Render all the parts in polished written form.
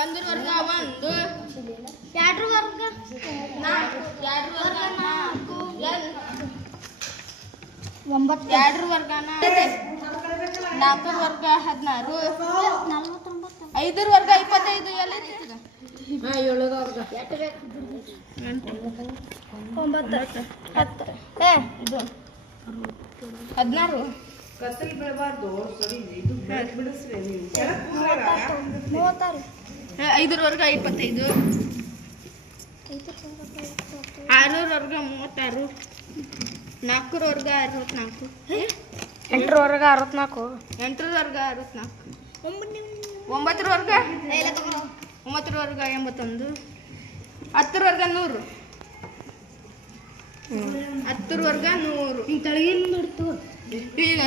ಒಂದ್ರ ವರ್ಗ ಒಂದು, ಎರಡ್ರ ವರ್ಗ ನಾಲ್ಕು, ಎರಡ್ರ ವರ್ಗ ನಾಲ್ಕು, ಒಂಬತ್ತು, ಎರಡ್ರ ವರ್ಗ ನಾಲ್ಕರ ವರ್ಗ 16, ಐದರ ವರ್ಗ 25 ಎಲ್ಲಿ 7ರ ವರ್ಗ 9 10 ಇದು 16 ಕತ್ತಲ್ ಬೀಳಬಾರ್ದು ಸರಿ ಇದು ಬಿಡಿಸ್ರಿ ನೀವು 36 5ರ ವರ್ಗ 25 6ರ ವರ್ಗ 36 4ರ ವರ್ಗ 64 8ರ ವರ್ಗ 64 8ರ ವರ್ಗ 64 9ರ ವರ್ಗ 9ರ ವರ್ಗ 81 10ರ ವರ್ಗ 100 10ರ ವರ್ಗ 100 ಹಿಂಗೆ ತಳಗಿನ ನೋಡ್ತು ಈಗ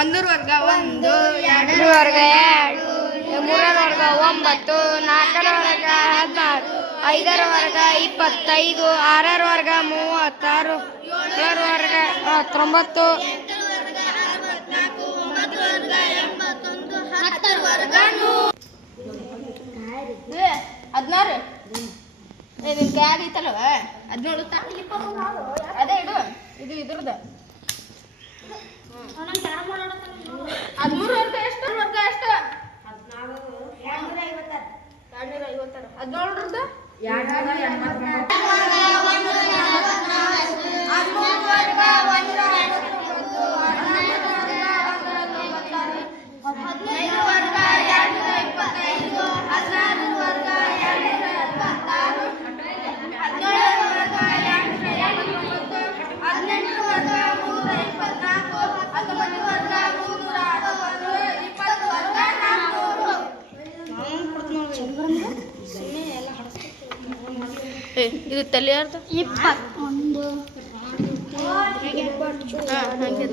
ಒಂದರ ವರ್ಗ 1 2ರ ವರ್ಗ 2 3ರ ವರ್ಗ 9 4ರ ವರ್ಗ 16 5ರ ವರ್ಗ 25 6ರ ವರ್ಗ 36 7ರ ವರ್ಗ 19 16 ನಿನ್ ಕ್ಯಾಗ್ ಐತಲ್ವ ಅದ್ ನೋಡುತ್ತಾ ಅದೇ ಇಡು ಇದು ಇದ್ರದ್ದು 13 ವರ್ಗ ಎಷ್ಟು ವರ್ಗ ಎಷ್ಟು 256 16 ಇದು ತಲೆಯಾರ್ದು 21 ಹಾಂ ಹಾಗೆ